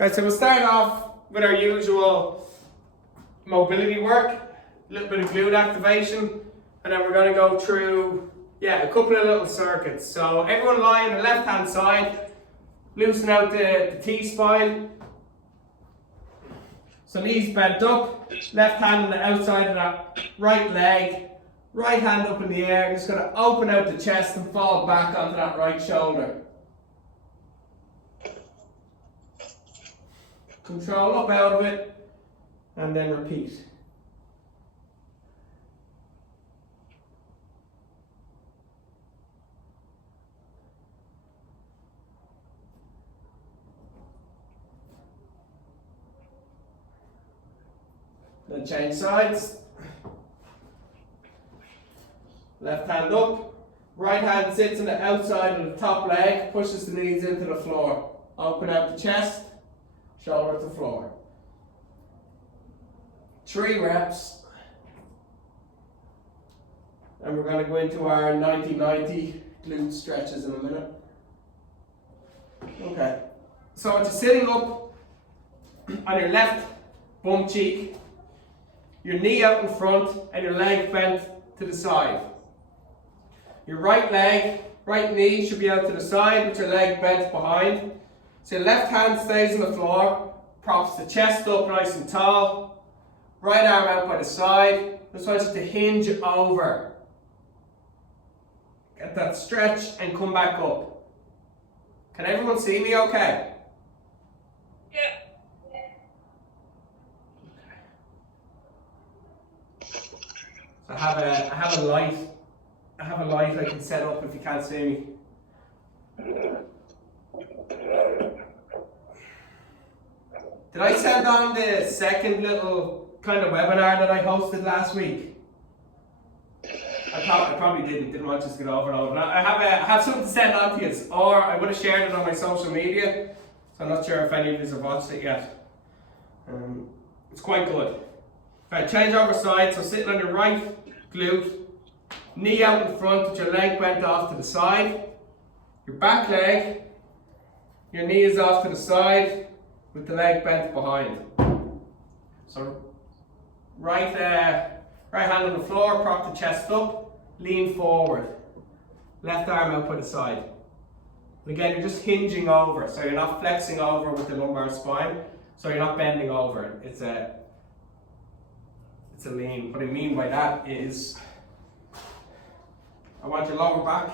Right, so we'll start off with our usual mobility work, a little bit of glute activation, and then we're going to go through, a couple of little circuits. So everyone lie on the left hand side, loosen out the T-spine. So knees bent up, left hand on the outside of that right leg, right hand up in the air, just going to open out the chest and fall back onto that right shoulder. Control up out of it, and then repeat. Then change sides. Left hand up, right hand sits on the outside of the top leg, pushes the knees into the floor. Open out the chest, shoulder to floor. 3 reps. And we're going to go into our 90-90 glute stretches in a minute. Okay. So once you're sitting up on your left bum cheek, your knee out in front and your leg bent to the side. Your right leg, right knee should be out to the side with your leg bent behind. So your left hand stays on the floor, props the chest up nice and tall, right arm out by the side. Just want you to hinge over. Get that stretch and come back up. Can everyone see me okay? Yeah. So I have a light I can set up if you can't see me. Did I send on the second little kind of webinar that I hosted last week? I probably didn't want us to get over and over. I have something to send on to you, or I would have shared it on my social media, so I'm not sure if any of you have watched it yet. It's quite good. Right, change over side, so sitting on your right glute, knee out in front with your leg bent off to the side, your back leg, your knee is off to the side with the leg bent behind. So right hand on the floor, prop the chest up, lean forward, left arm out by the side. And again, you're just hinging over, so you're not flexing over with the lumbar spine, so you're not bending over. It's a lean. What I mean by that is, I want your lower back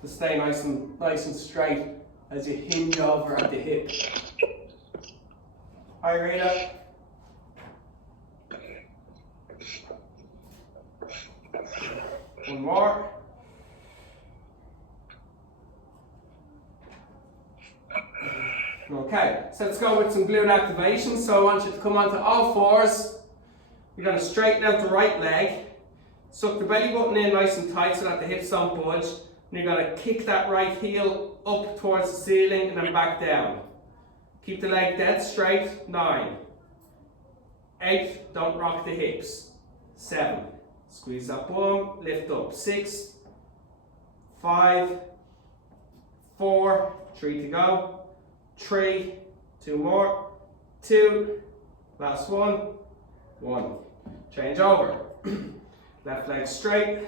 to stay nice and straight as you hinge over at the hip. Hi Rita. One more. Okay, so let's go with some glute activation. So I want you to come onto all fours. You're going to straighten out the right leg. Suck the belly button in nice and tight so that the hips don't budge. And you're going to kick that right heel up towards the ceiling and then back down. Keep the leg dead straight. 9. 8. Don't rock the hips. 7. Squeeze that bum. Lift up. 6. 5. 4. 3 to go. 3. 2 more. 2. Last one. 1. Change over. Left leg straight.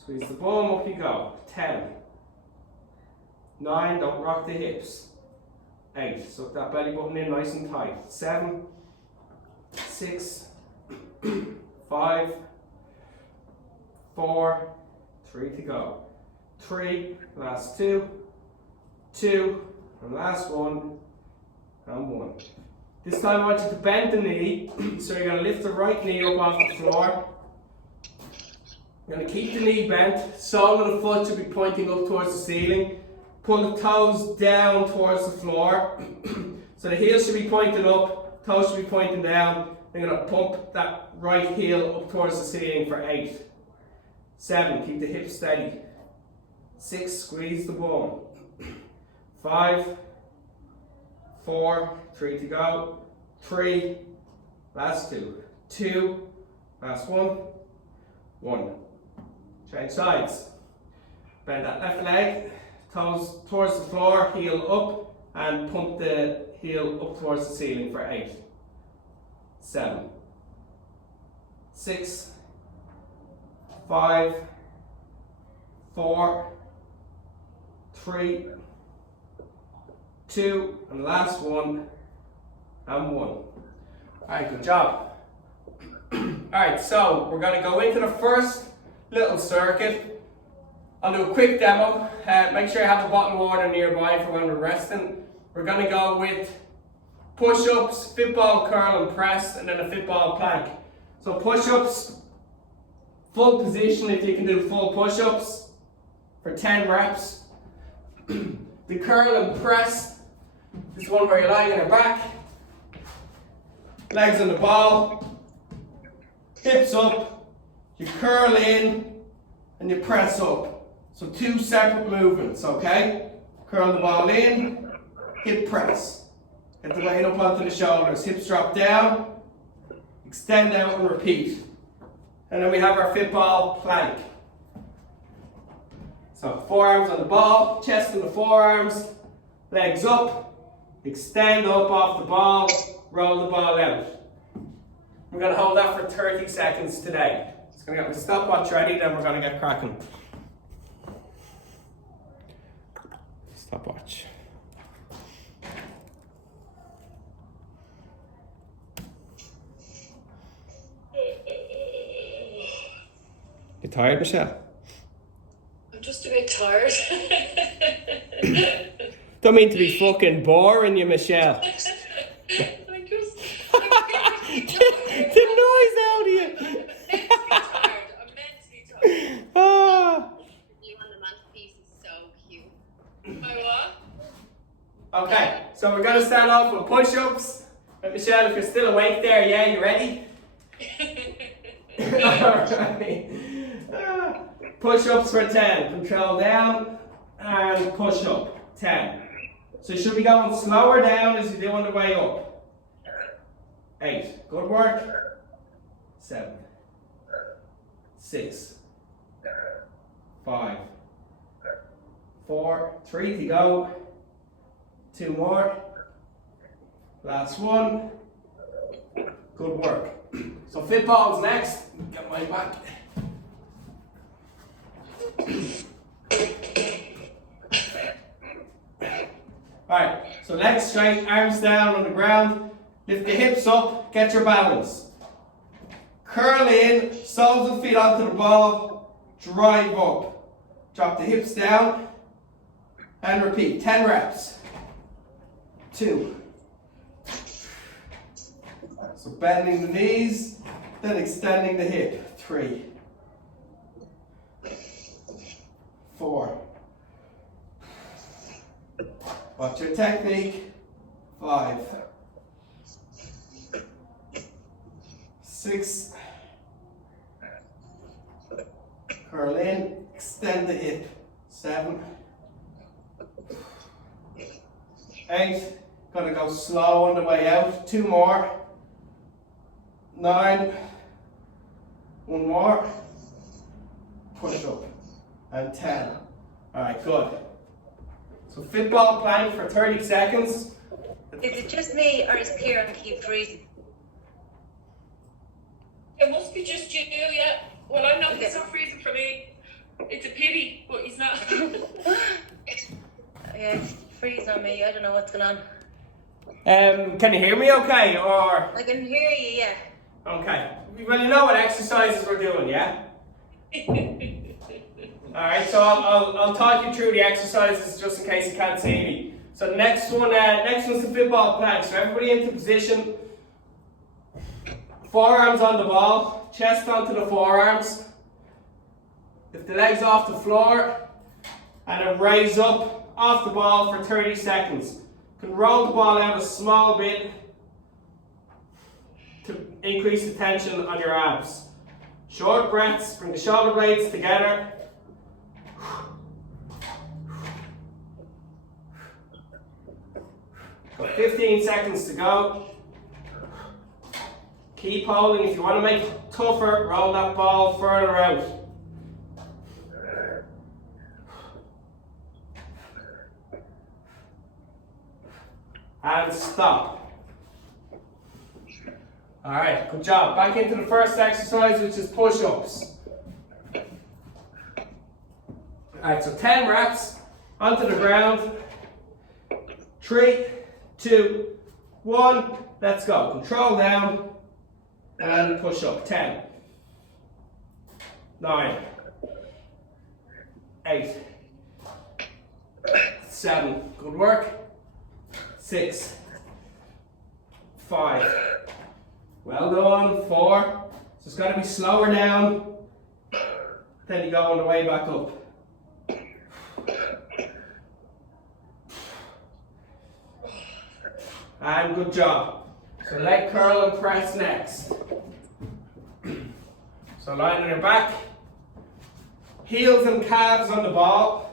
Squeeze the bum, up you go. 10. 9, don't rock the hips. 8, suck that belly button in nice and tight. 7. 6. 5. 4. 3 to go. 3, last 2. 2, and last 1. And 1. This time I want you to bend the knee, so you're going to lift the right knee up off the floor. You're going to keep the knee bent, sole of the foot should be pointing up towards the ceiling. Pull the toes down towards the floor. So the heel should be pointing up, toes should be pointing down. You're going to pump that right heel up towards the ceiling for 8. 7, keep the hips steady. 6, squeeze the bum. 5, 4, 3 to go. 3, last 2. 2, last 1. 1. Change sides. Bend that left leg, toes towards the floor, heel up, and pump the heel up towards the ceiling for 8, 7, 6, 5, 4, 3, 2, and last one, and 1. Alright, good job. Alright, so we're going to go into the first little circuit. I'll do a quick demo. Make sure you have a bottle of water nearby for when we're resting. We're going to go with push-ups, Fitball, curl and press, and then a Fitball plank. So push-ups, full position if you can do full push-ups for 10 reps. The curl and press is one where you're lying on your back, legs on the ball, hips up, you curl in and you press up. So 2 separate movements, okay? Curl the ball in, hip press. Get the weight up onto the shoulders, hips drop down, extend out and repeat. And then we have our Fitball plank. So forearms on the ball, chest on the forearms, legs up, extend up off the ball, roll the ball out. We're going to hold that for 30 seconds today. Just going to get my stopwatch ready, then we're going to get cracking. Stopwatch. You tired, Michelle? I'm just a bit tired. Don't mean to be fucking boring you, Michelle. I'm The noise out of you. I'm mentally tired. Ah. You on the mantelpiece is so cute. My what? Okay, so we're going to start off with push-ups. Michelle, if you're still awake there, yeah, you ready? Alright. Push-ups for 10. Control down and push up. 10. So you should be going slower down as you do on the way up. 8. Good work. 7. 6. 5. 4. 3 to go. 2 more. Last one. Good work. So Fitball's next. Get my back. Alright, so legs straight, arms down on the ground. Lift the hips up, get your balance. Curl in, soles of feet onto the ball, drive up. Drop the hips down and repeat. 10 reps. 2. So bending the knees, then extending the hip. 3. 4. Watch your technique. 5. 6. Curl in, extend the hip. 7. 8. Gonna go slow on the way out. 2 more. 9. 1 more. Push up. And 10. Alright, good. So Fitball plank for 30 seconds. Is it just me or is Kieran keep freezing? It must be just you, yeah. Well, I'm not. It's not freezing for me. It's a pity, but he's not. Yeah, it's freezing on me. I don't know what's going on. Can you hear me okay, or? I can hear you, yeah. Okay. Well, you know what exercises we're doing, yeah? Alright, so I'll talk you through the exercises just in case you can't see me. So next one's the Fitball plank. So everybody into position. Forearms on the ball, chest onto the forearms. Lift the legs off the floor and then raise up off the ball for 30 seconds. You can roll the ball out a small bit to increase the tension on your abs. Short breaths, bring the shoulder blades together. Got 15 seconds to go. Keep holding. If you want to make it tougher, roll that ball further out. and stop. Alright, good job. Back into the first exercise, which is push-ups. Alright, so 10 reps onto the ground. 3, 2, 1, let's go. Control down and push up. 10, 9, 8, 7, good work. 6, 5, well done. 4, so it's got to be slower down, then you go on the way back up. And good job. So leg curl and press next. So lying on your back, heels and calves on the ball.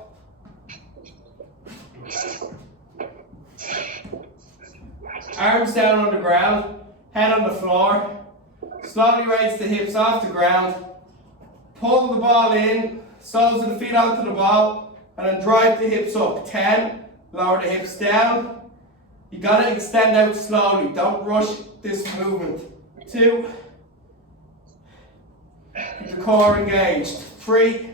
Arms down on the ground, head on the floor. Slowly raise the hips off the ground. Pull the ball in, soles of the feet onto the ball, and then drive the hips up. 10, lower the hips down. You gotta extend out slowly, don't rush this movement. 2, keep the core engaged. 3,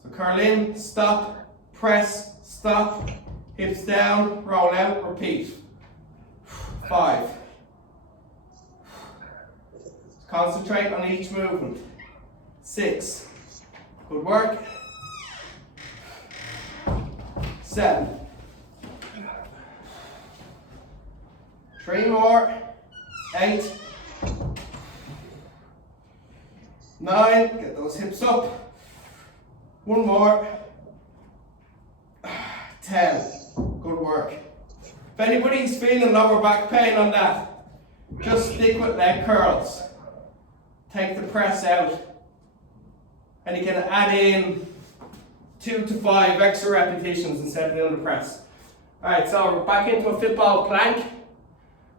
so curl in, stop, press, stop, hips down, roll out, repeat. 5, concentrate on each movement. 6, good work. 7, 3 more. 8, 9, get those hips up. 1 more. 10, good work. If anybody's feeling lower back pain on that, just stick with leg curls. Take the press out. And you can add in 2 to 5 extra repetitions instead of doing the press. Alright, so we're back into a Fitball plank.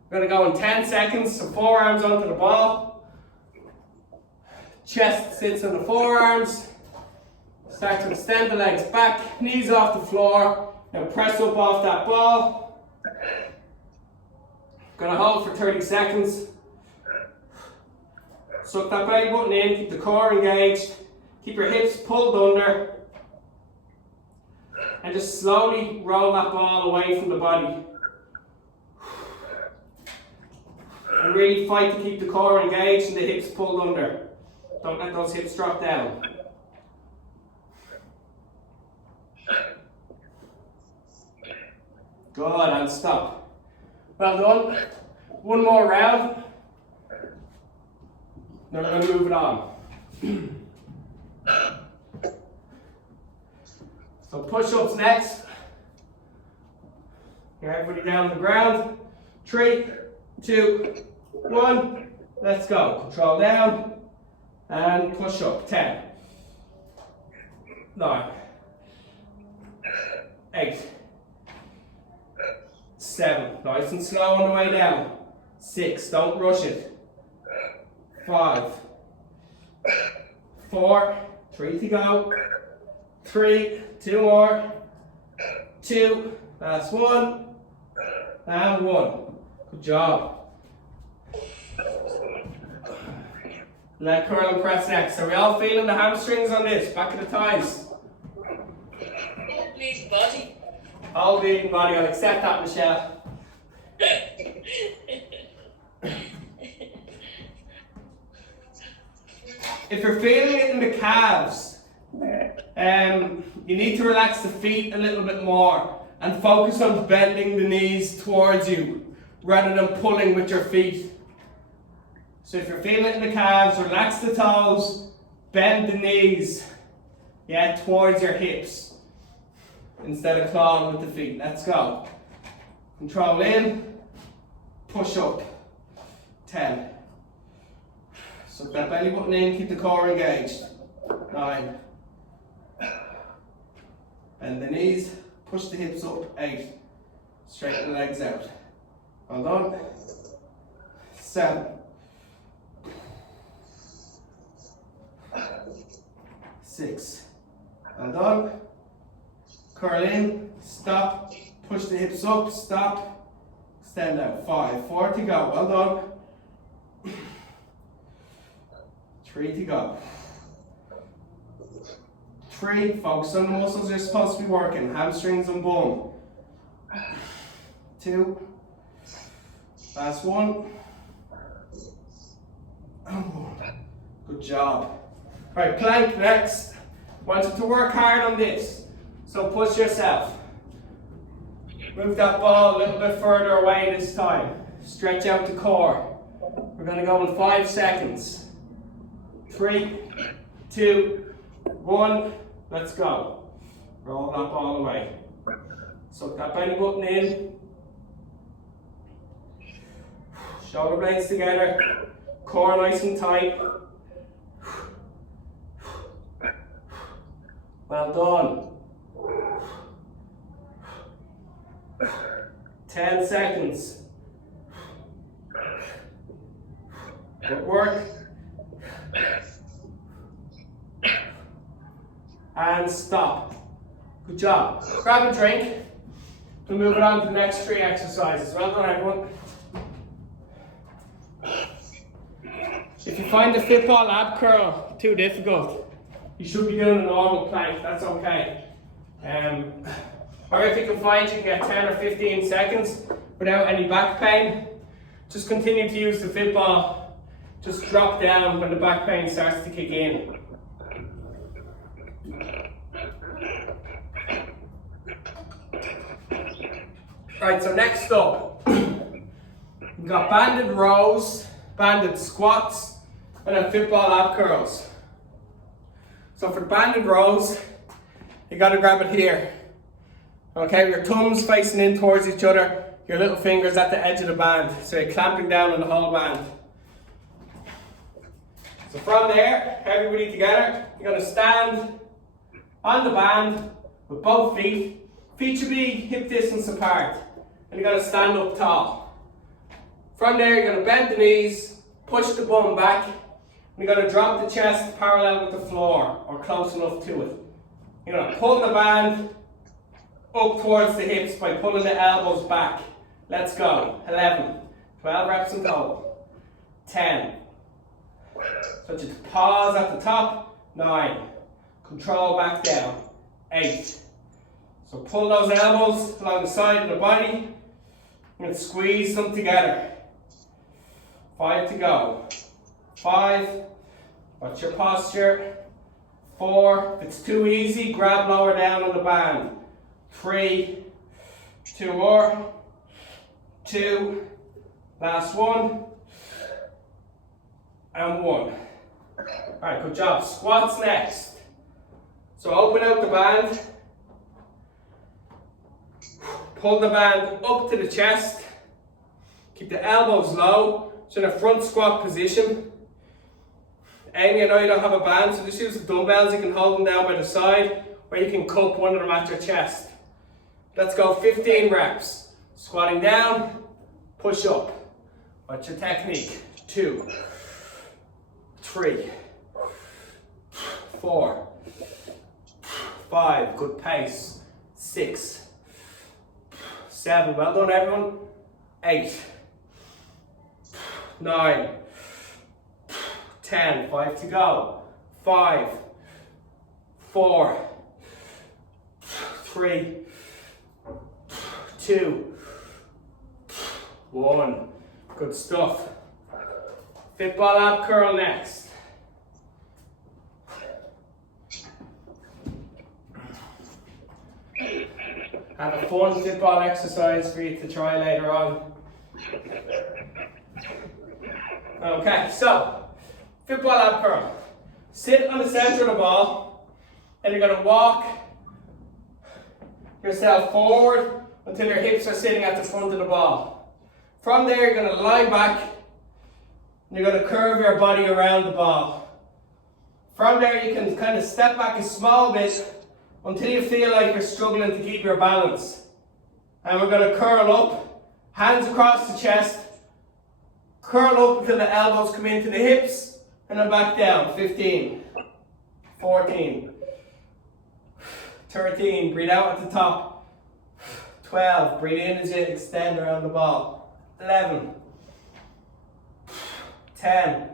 We're going to go in 10 seconds, so forearms onto the ball. Chest sits on the forearms. Start to extend the legs back, knees off the floor. Now press up off that ball. Going to hold for 30 seconds. Suck that belly button in, keep the core engaged. Keep your hips pulled under. And just slowly roll that ball away from the body. And really fight to keep the core engaged and the hips pulled under. Don't let those hips drop down. Good, and stop. Well done. 1 more round. Then we're going to move it on. So push-ups next. Get everybody down on the ground. 3, 2, 1. Let's go. Control down and push up. 10, 9, 8, 7. Nice and slow on the way down. 6. Don't rush it. 5, 4. 3 to go. 3. 2 more. 2. Last 1. And 1. Good job. Leg curl and press next. Are we all feeling the hamstrings on this? Back of the thighs. Oh, please, body. All bleeding body. I'll accept that, Michelle. If you're feeling it in the calves, you need to relax the feet a little bit more and focus on bending the knees towards you rather than pulling with your feet. So if you're feeling it in the calves, relax the toes, bend the knees, towards your hips instead of clawing with the feet. Let's go. Control in, push up. 10. So that belly button in, keep the core engaged. 9. Bend the knees, push the hips up. 8. Straighten the legs out. Hold on. 7. 6. Hold on. Curl in, stop, Push the hips up, stop, extend out. 5, 4 to go. Well done. 3 to go. 3, focus on the muscles you're supposed to be working, hamstrings and bum. 2, last 1. And 1. Good job. Right, plank next. Want you to work hard on this. So push yourself. Move that ball a little bit further away this time. Stretch out the core. We're going to go in 5 seconds. 3, 2, 1. Let's go. Roll that ball away. Suck that belly button in. Shoulder blades together. Core nice and tight. Well done. 10 seconds. Good work. And stop. Good job. Grab a drink. We'll move it on to the next 3 exercises. Well done, everyone. If you find the Fitball ab curl too difficult, you should be doing a normal plank. That's okay. Or if you can find you can get 10 or 15 seconds without any back pain, just continue to use the Fitball. Just drop down when the back pain starts to kick in. Right, so next up, we've got banded rows, banded squats, and then Fitball ab curls. So for the banded rows, you got to grab it here. Okay, your thumbs facing in towards each other, your little fingers at the edge of the band. So you're clamping down on the whole band. So from there, everybody together, you're going to stand on the band with both feet. Feet should be hip distance apart. And you're going to stand up tall. From there, you're going to bend the knees, push the bum back. And you're going to drop the chest parallel with the floor or close enough to it. You're going to pull the band up towards the hips by pulling the elbows back. Let's go. 11, 12 reps in total. 10. So just pause at the top. 9. Control back down. 8. So pull those elbows along the side of the body and squeeze them together. 5 to go. 5. Watch your posture. 4. If it's too easy, grab lower down on the band. 3. 2 more. 2. Last 1. And 1. Alright, good job. Squats next. So open out the band. Pull the band up to the chest. Keep the elbows low. So in a front squat position. Amy, I know you don't have a band, so just use the dumbbells. You can hold them down by the side, or you can cup one of them at your chest. Let's go 15 reps. Squatting down, push up. Watch your technique. 2, 3, 4, 5, good pace. 6, 7, well done everyone. 8, 9, 10, 5 to go. 5, 4, 3, 2, 1. Good stuff. Fitball ab curl next. Have a fun Fitball exercise for you to try later on. Okay, so Fitball ab curl. Sit on the center of the ball and you're going to walk yourself forward until your hips are sitting at the front of the ball. From there you're going to lie back and you're going to curve your body around the ball. From there you can kind of step back a small bit until you feel like you're struggling to keep your balance. And we're going to curl up, hands across the chest, curl up until the elbows come into the hips, and then back down. 15, 14, 13, breathe out at the top, 12. Breathe in as you extend around the ball. 11. 10.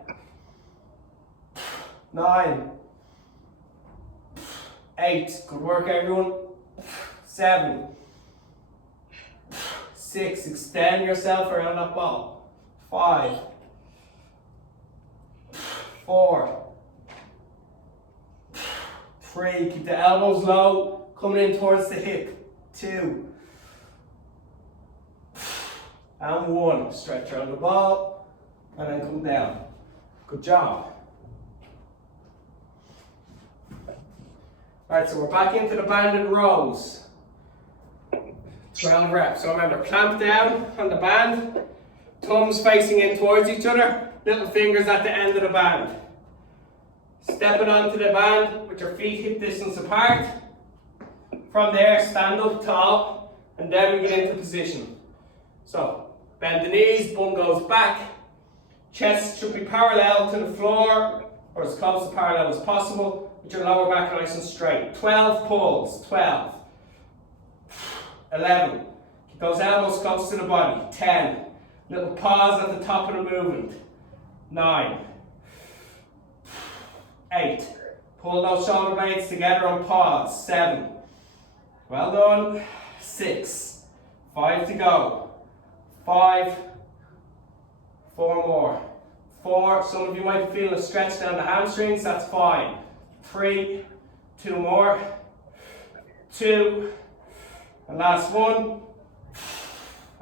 9. 8. Good work, everyone. 7. 6. Extend yourself around that ball. 5. 4. 3. Keep the elbows low, coming in towards the hip. 2. And 1. Stretch around the ball and then come down. Good job. Alright, so we're back into the banded rows. 12 reps. So remember, clamp down on the band, thumbs facing in towards each other, little fingers at the end of the band. Step it onto the band with your feet hip distance apart. From there, stand up tall, and then we get into position. So, bend the knees, bum goes back, chest should be parallel to the floor, or as close to parallel as possible, with your lower back nice and straight. 12 pulls, 12. 11. Keep those elbows close to the body. 10. Little pause at the top of the movement. 9. 8. Pull those shoulder blades together on pause. 7. Well done. 6. 5 to go. 5. 4 more. 4. Some of you might be feeling a stretch down the hamstrings. That's fine. 3. 2 more. 2. And last one.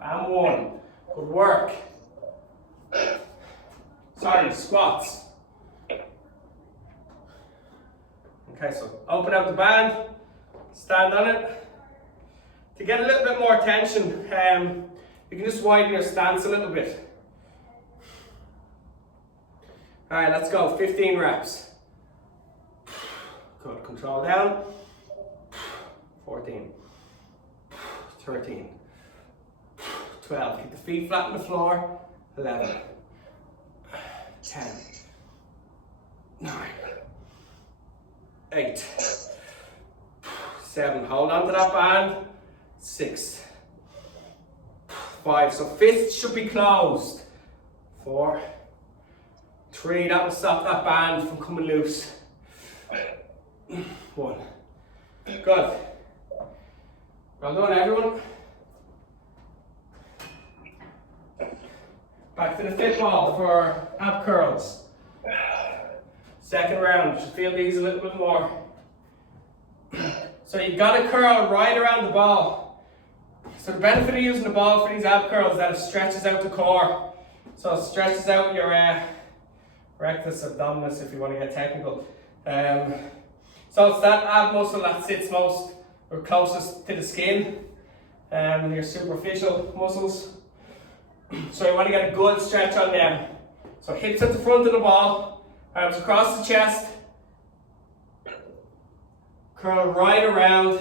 And 1. Good work. Sorry, squats. Okay, so open out the band, stand on it. To get a little bit more tension, you can just widen your stance a little bit. Alright, let's go. 15 reps. Good. Control down. 14. 13. 12. Keep the feet flat on the floor. 11. 10. 9. 8. 7. Hold on to that band. 6. 5. So fists should be closed. 4. 3. That will stop that band from coming loose. 1. Good. Well done, everyone. Back to the Fitball for ab curls. Second round, should feel these a little bit more. So you've got to curl right around the ball. So the benefit of using the ball for these ab curls is that it stretches out the core. So it stretches out your rectus abdominis, if you want to get technical. So it's that ab muscle that sits most or closest to the skin, your superficial muscles. So you want to get a good stretch on them. So hips at the front of the ball, arms across the chest, curl right around,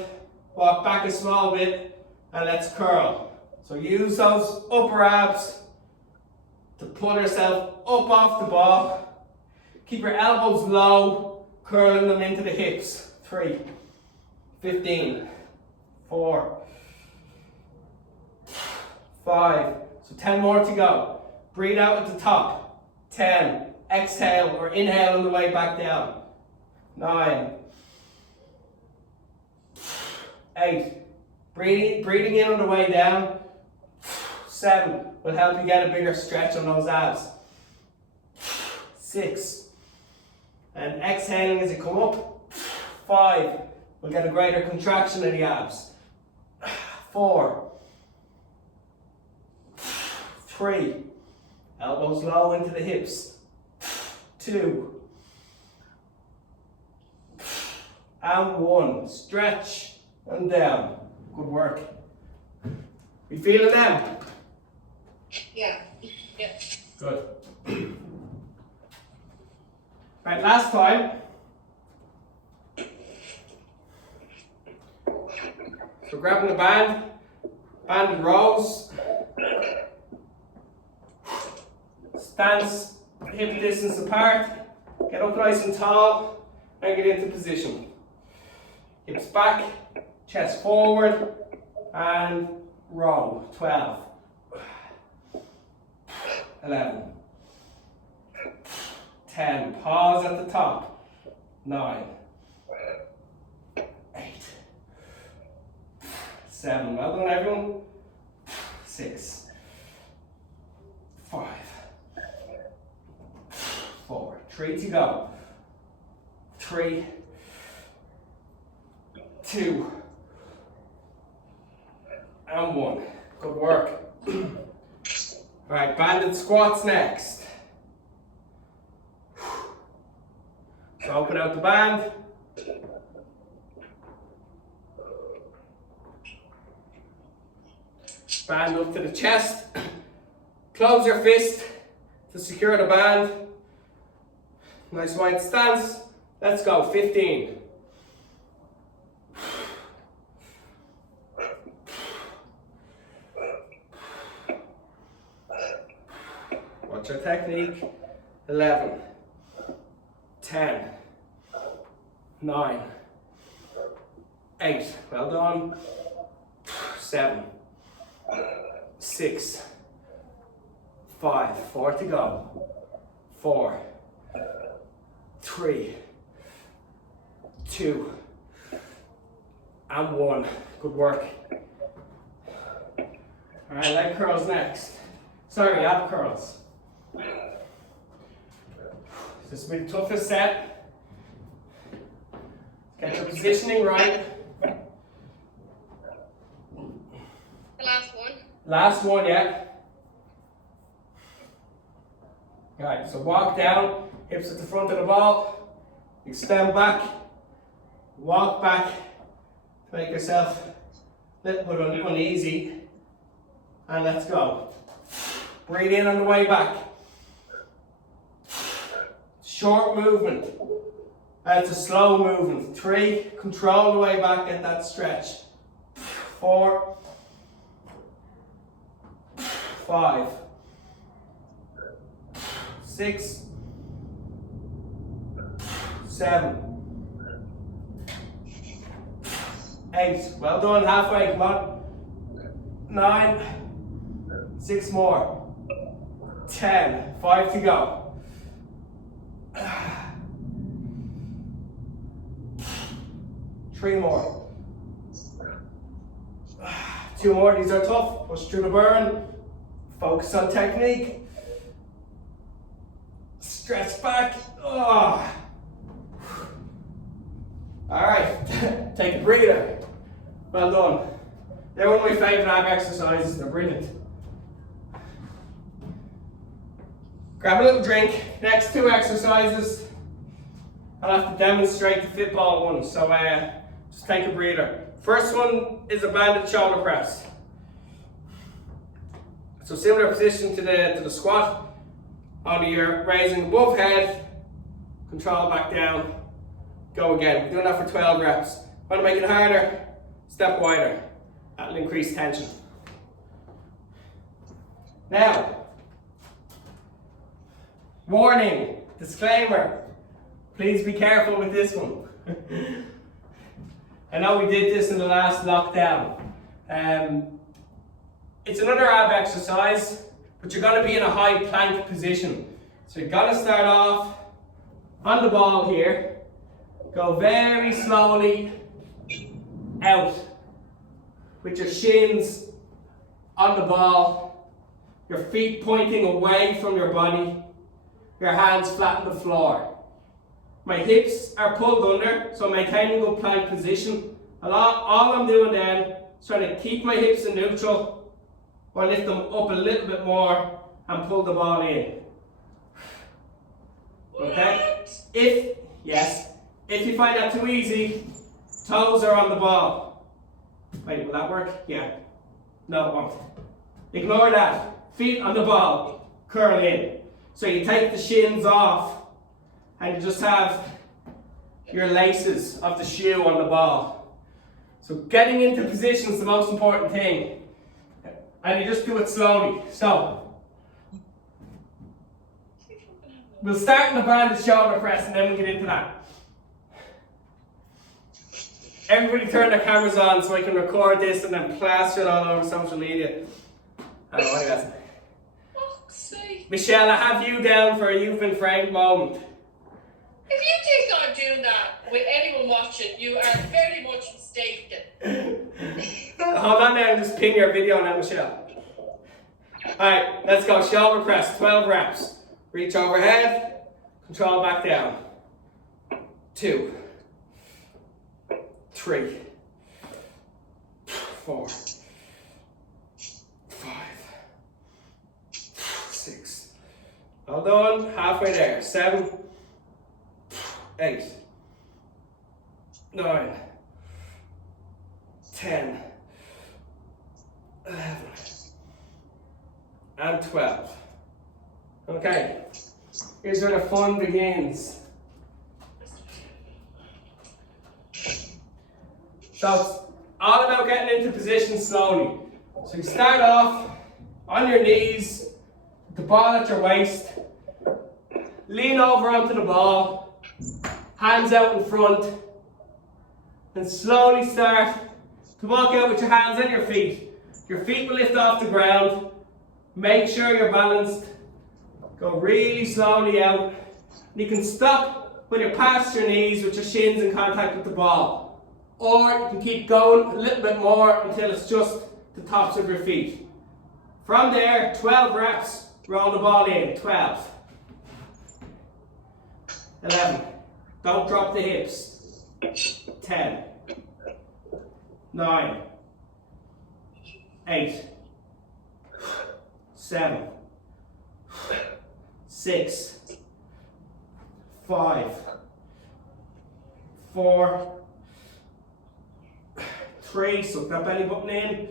walk back a small bit, and let's curl. So use those upper abs to pull yourself up off the ball. Keep your elbows low, curling them into the hips. 3, 15, 4, 5, so 10 more to go. Breathe out at the top. 10, exhale or inhale on the way back down. 9, 8, breathing in on the way down. 7, will help you get a bigger stretch on those abs. 6, and exhaling as you come up. 5, we'll get a greater contraction in the abs. 4, 3, elbows low into the hips. 2, and 1, stretch and down. Good work. We feeling them? Yeah. Yeah. Good. Right, last time. So grabbing the band, banded rows, stance hip distance apart, get up nice and tall, and get into position. Hips back, chest forward, and row, 12, 11, 10, pause at the top, 9, 8, 7, well done everyone, 6, 5, 4, 3 to go, 3, 2, and 1. Good work. Alright, banded squats next. So open out the band. Band up to the chest. Close your fist to secure the band. Nice wide stance. Let's go, 15. Watch your technique. 11, 10, 9, 8, well done, 7, 6, 5, 4 to go, 4, 3, 2, and 1. Good work. Alright, leg curls next. Sorry, ab curls. This will be the toughest set. Get your positioning right. The last one. Last one, yeah. Alright, so walk down, hips at the front of the ball, extend back, walk back to make yourself a little bit uneasy, and let's go. Breathe in on the way back. Short movement. It's a slow movement. 3, control the way back, get that stretch. 4, 5, 6, 7, 8. Well done, halfway, come on. 9, 6 more. 10, 5 to go. 3 more. 2 more, these are tough. Push through the burn. Focus on technique. Stretch back. Oh. Alright, take a breather. Well done. They're one of my favourite ab exercises, they're brilliant. Grab a little drink. Next 2 exercises, I'll have to demonstrate the Fitball one, so just take a breather. First one is a banded shoulder press. So similar position to the squat, only you're raising above head, control back down, go again. We're doing that for 12 reps. Want to make it harder, step wider. That'll increase tension. Now, warning, disclaimer, please be careful with this one. I know we did this in the last lockdown. It's another ab exercise, but you're going to be in a high plank position. So you're going to start off on the ball here, go very slowly out with your shins on the ball, your feet pointing away from your body, your hands flat on the floor. My hips are pulled under, so I'm maintaining good plank position. All I'm doing then is trying to keep my hips in neutral, or lift them up a little bit more and pull the ball in. Okay? If you find that too easy, toes are on the ball. Wait, will that work? Yeah. No, it won't. Ignore that. Feet on the ball, curl in. So you take the shins off and you just have your laces of the shoe on the ball. So getting into position is the most important thing. And you just do it slowly. So we'll start in the banded shoulder press and then we'll get into that. Everybody turn their cameras on so I can record this and then plaster it all over social media. I don't know what that's. Fuck's sake. Michelle, I have you down for a You've Been Framed moment. If you think I'm doing that with anyone watching, you are very much mistaken. Hold on there and just ping your video now, Michelle. Alright, let's go. Shoulder press, 12 reps. Reach overhead, control back down. 2, 3, 4, 5, 6. Well done, halfway there. 7, 8, 9, 10, 11, and 12. Okay, here's where the fun begins. So it's all about getting into position slowly. So you start off on your knees, the ball at your waist, lean over onto the ball, hands out in front, and slowly start to walk out with your hands and your feet. Your feet will lift off the ground. Make sure you're balanced. Go really slowly out. You can stop when you're past your knees with your shins in contact with the ball. Or you can keep going a little bit more until it's just the tops of your feet. From there, 12 reps, roll the ball in. 12. 11. Don't drop the hips. 10. 9. 8. 7. 6. 5. 4. 3, suck that belly button in.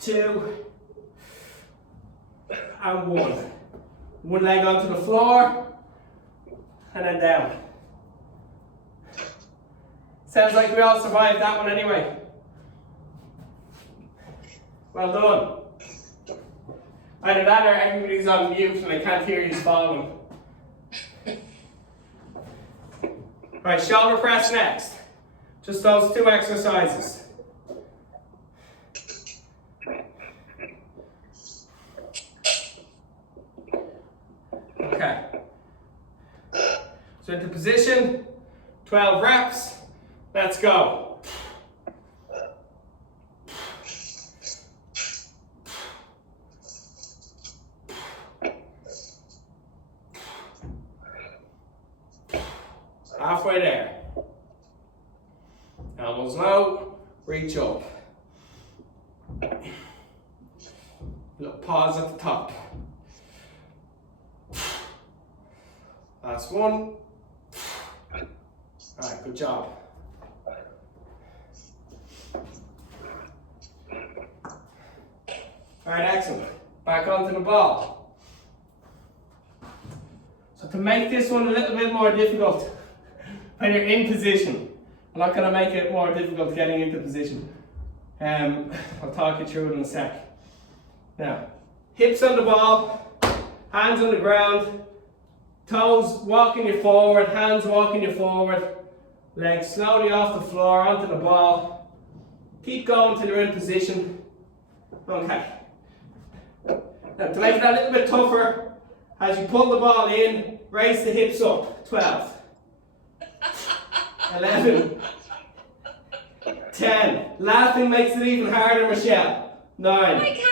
2. And 1. One leg onto the floor. And then down. Sounds like we all survived that one anyway. Well done. Either that or everybody's on mute and I can't hear you following. Right, shoulder press next. Just those 2 exercises. Okay. So into position, 12 reps. Let's go. Halfway there. Elbows low, reach up. Little pause at the top. Last one. Alright, good job. Alright, excellent. Back onto the ball. So to make this one a little bit more difficult, when you're in position, I'm not going to make it more difficult getting into position. I'll talk you through it in a sec. Now, hips on the ball, hands on the ground, toes walking you forward, hands walking you forward, legs slowly off the floor onto the ball. Keep going till you're in position. Okay. Now to make it a little bit tougher, as you pull the ball in, raise the hips up. 12. 11. 10. Laughing makes it even harder, Michelle. 9. I can't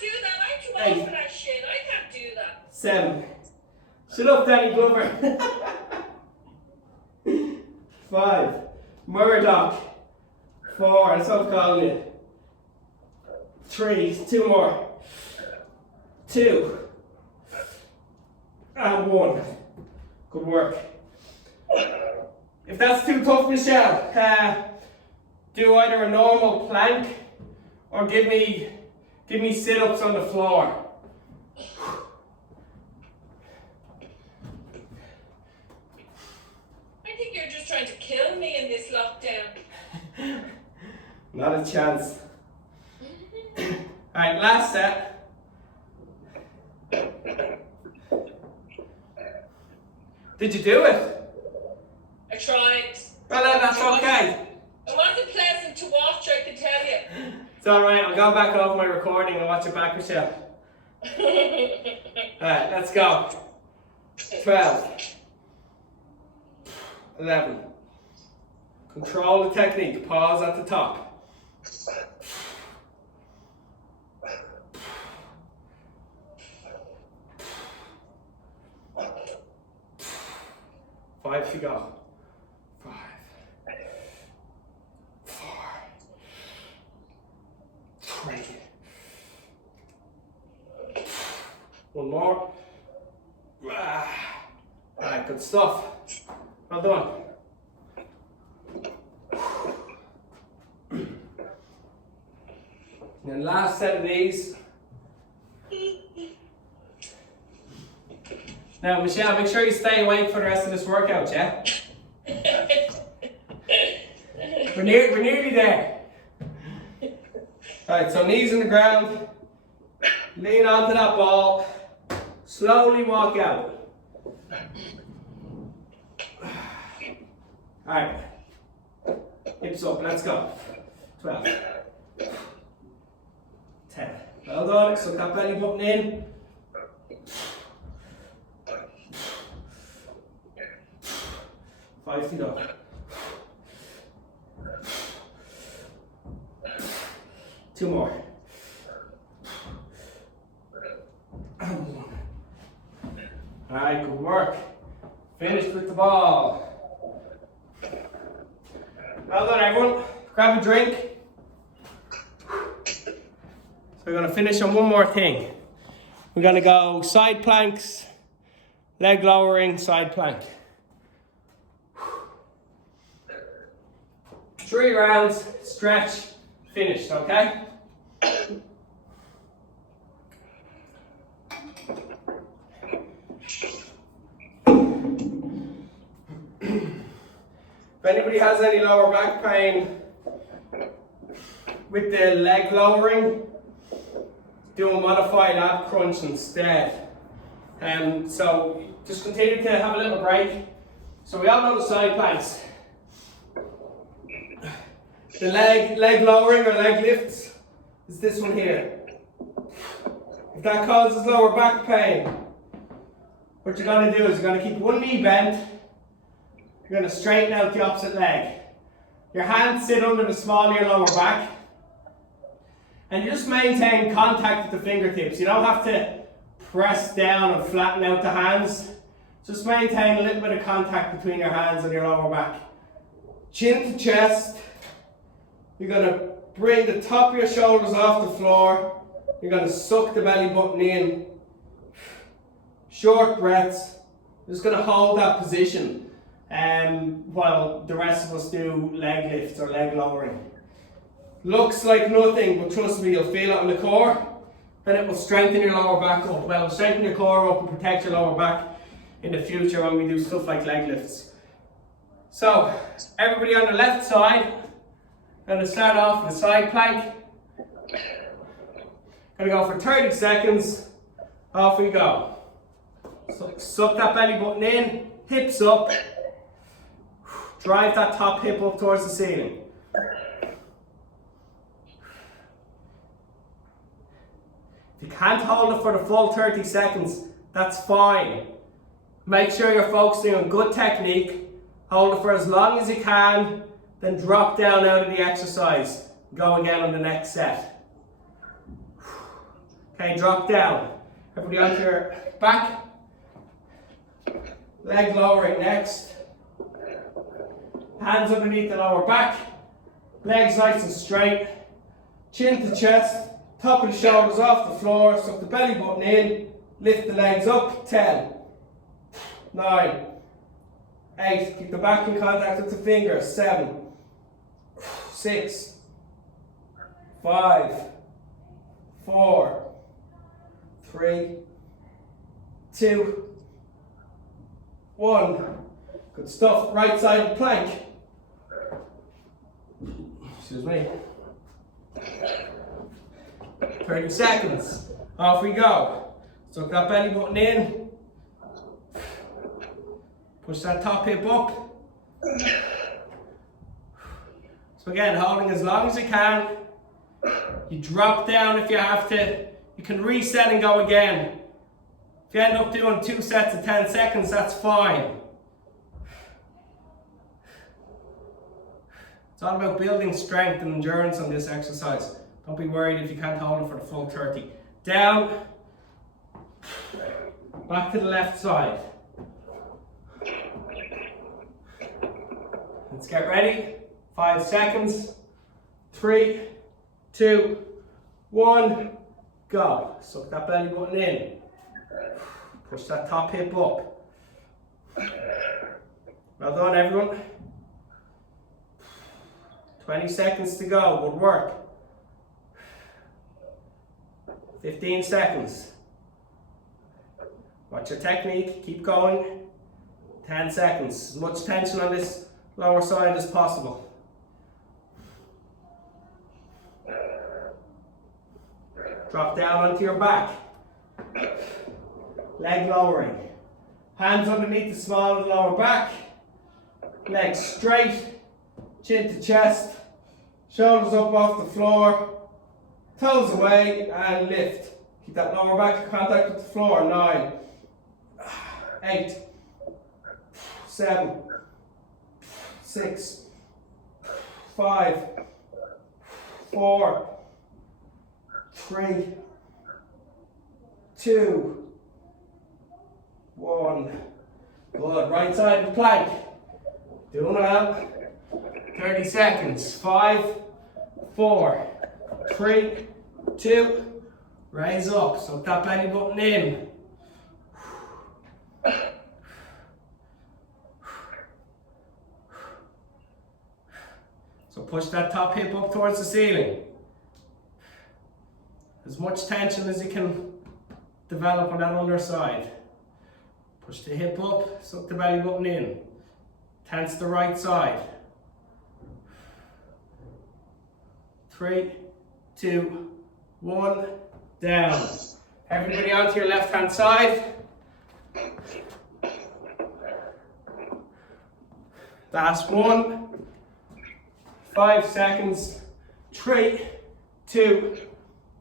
do that. I'm too old for that shit. I can't do that. 7. Shut up, Danny Glover. 5. Murdoch. 4. I stopped calling it. 3. 2 more. 2. And 1. Good work. If that's too tough, Michelle, do either a normal plank or give me sit-ups on the floor. I think you're just trying to kill me in this lockdown. Not a chance. Alright, last set. Did you do it? I tried. Well, then that's okay. It wasn't pleasant to watch, I can tell you. It's alright, I'll go back over my recording and watch it back, Michelle. Alright, let's go. 12. 11. Control the technique. Pause at the top. 5 to go. 5, 4, 3. One more. Alright, good stuff. Well done. And then last set of these. Now, Michelle, make sure you stay awake for the rest of this workout, yeah? We're nearly there. Alright, so knees on the ground. Lean onto that ball. Slowly walk out. Alright. Hips up, let's go. 12. 10. Well done, suck that belly button in. 5 to go. 2 more. And 1. Alright, good work. Finished with the ball. Well done, everyone. Grab a drink. So we're going to finish on one more thing. We're going to go side planks, leg lowering, side plank. 3 rounds, stretch, finished, okay? If anybody has any lower back pain with the leg lowering, do a modified ab crunch instead. So just continue to have a little break. So we all know the side planks. The leg lowering or leg lifts is this one here. If that causes lower back pain, what you're going to do is you're going to keep one knee bent. You're going to straighten out the opposite leg. Your hands sit under the small of your lower back. And you just maintain contact with the fingertips. You don't have to press down and flatten out the hands. Just maintain a little bit of contact between your hands and your lower back. Chin to chest. You're going to bring the top of your shoulders off the floor. You're going to suck the belly button in. Short breaths. Just going to hold that position while the rest of us do leg lifts or leg lowering. Looks like nothing, but trust me, you'll feel it on the core, and it will strengthen your lower back up. Well, it'll strengthen your core up and protect your lower back in the future when we do stuff like leg lifts. So, everybody on the left side, going to start off with a side plank. Going to go for 30 seconds. Off we go. So, suck that belly button in, hips up. Drive that top hip up towards the ceiling. If you can't hold it for the full 30 seconds, that's fine. Make sure you're focusing on good technique. Hold it for as long as you can, then drop down out of the exercise. Go again on the next set. Okay, drop down. Everybody onto your back. Leg lowering next. Hands underneath the lower back. Legs nice and straight. Chin to chest. Top of the shoulders off the floor. Suck the belly button in. Lift the legs up. 10. 9. 8. Keep the back in contact with the fingers. 7. 6. 5. 4. 3. 2. 1. Good stuff. Right side plank. Excuse me. 30 seconds. Off we go. Suck that belly button in. Push that top hip up. So again, holding as long as you can. You drop down if you have to. You can reset and go again. If you end up doing 2 sets of 10 seconds, that's fine. It's all about building strength and endurance on this exercise. Don't be worried if you can't hold it for the full 30. Down. Back to the left side. Let's get ready. 5 seconds. 3, 2, 1, go. Suck that belly button in. Push that top hip up. Well done, everyone. 20 seconds to go. Good work. 15 seconds. Watch your technique. Keep going. 10 seconds. As much tension on this lower side as possible. Drop down onto your back. Leg lowering. Hands underneath the small of the lower back. Legs straight. Chin to chest. Shoulders up off the floor. Toes away and lift. Keep that lower back in contact with the floor. 9, 8, 7, 6, 5, 4, 3, 2, 1. Good. Right side of the plank. Doing well. 30 seconds. 5, 4, 3, 2. Raise up. Suck that belly button in. So push that top hip up towards the ceiling. As much tension as you can develop on that underside. Push the hip up, suck the belly button in. Tense the right side. 3, 2, 1, down. Everybody onto your left hand side. Last one. 5 seconds. 3, 2,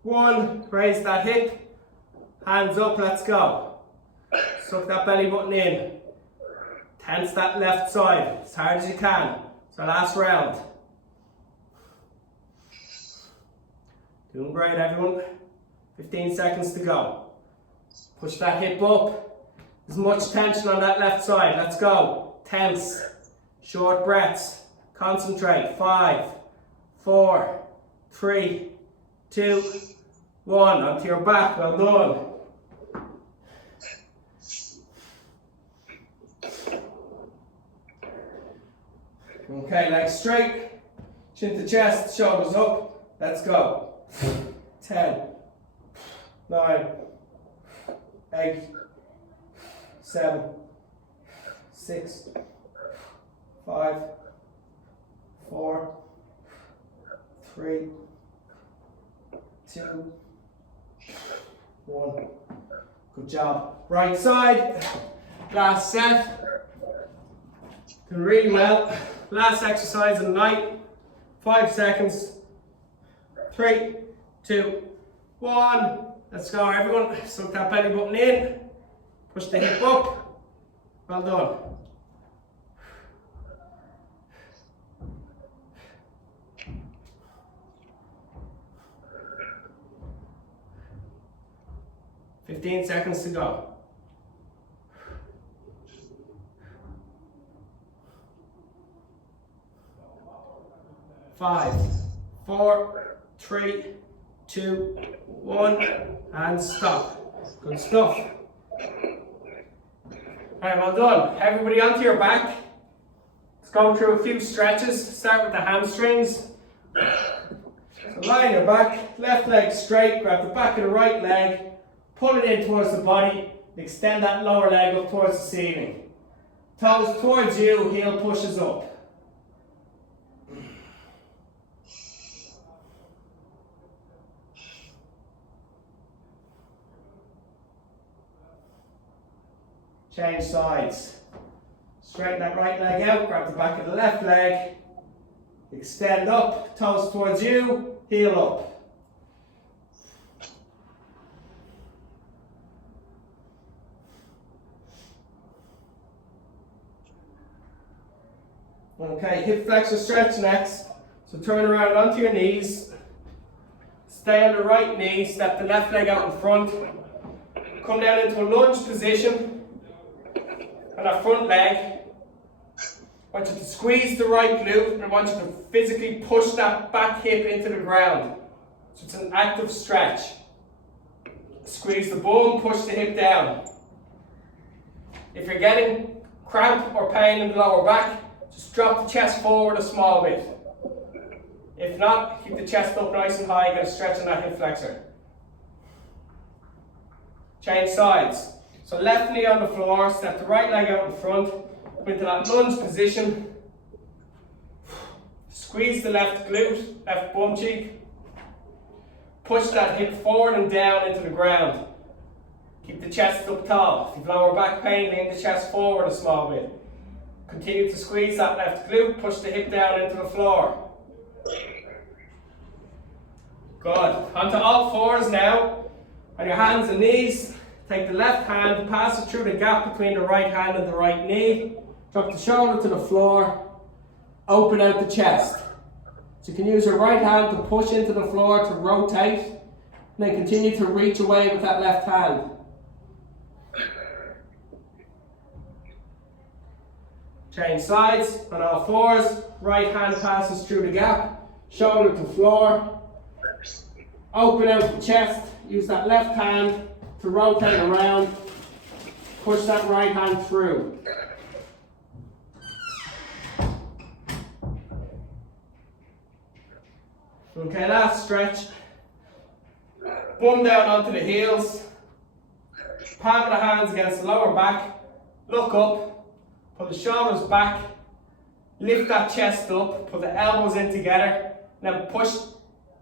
1. Raise that hip. Hands up, let's go. Suck that belly button in. Tense that left side as hard as you can. So last round. Doing great, everyone. 15 seconds to go. Push that hip up. As much tension on that left side. Let's go. Tense. Short breaths. Concentrate. 5, 4, 3, 2, 1. Onto your back. Well done. Okay, legs straight. Chin to chest. Shoulders up. Let's go. 10, 9, 8, 7, 6, 5, 4, 3, 2, 1. Good job. Right side. Last set. Doing really well. Last exercise of the night. 5 seconds. 3, 2, 1. Let's go, everyone. Suck that belly button in. Push the hip up. Well done. $15 seconds to go. 5, 4, 3, 2, 1, and stop. Good stuff. Alright, well done. Everybody onto your back. Let's go through a few stretches. Start with the hamstrings. So lie on your back, left leg straight, grab the back of the right leg, pull it in towards the body, extend that lower leg up towards the ceiling. Toes towards you, heel pushes up. Change sides. Straighten that right leg out, grab the back of the left leg, Extend up, toes towards you, heel up. Okay, hip flexor stretch next. So turn around onto your knees. Stay on the right knee, step the left leg out in front. Come down into a lunge position on that front leg. I want you to squeeze the right glute and I want you to physically push that back hip into the ground. So it's an active stretch. Squeeze the bum, push the hip down. If you're getting cramp or pain in the lower back, just drop the chest forward a small bit. If not, keep the chest up nice and high, get a stretch on that hip flexor. Change sides. So left knee on the floor, step the right leg out in front, come into that lunge position. Squeeze the left glute, left bum cheek. Push that hip forward and down into the ground. Keep the chest up tall. If you've lower back pain, lean the chest forward a small bit. Continue to squeeze that left glute, push the hip down into the floor. Good. Onto all fours now. On your hands and knees, take the left hand, pass it through the gap between the right hand and the right knee. Drop the shoulder to the floor. Open out the chest. So you can use your right hand to push into the floor to rotate. And then continue to reach away with that left hand. Change sides on all fours. Right hand passes through the gap. Shoulder to floor. Open out the chest. Use that left hand to rotate around. Push that right hand through. Okay, last stretch. Bum down onto the heels. Palm of the hands against the lower back. Look up. Pull the shoulders back. Lift that chest up. Put the elbows in together. And then push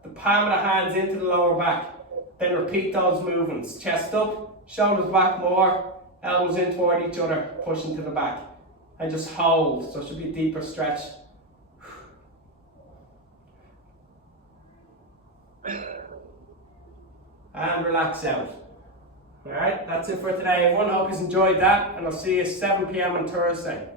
the palm of the hands into the lower back. Then repeat those movements. Chest up, shoulders back more, elbows in toward each other, pushing to the back. And just hold. So it should be a deeper stretch. And relax out. Alright, that's it for today everyone. Hope you enjoyed that. And I'll see you at 7 p.m. on Thursday.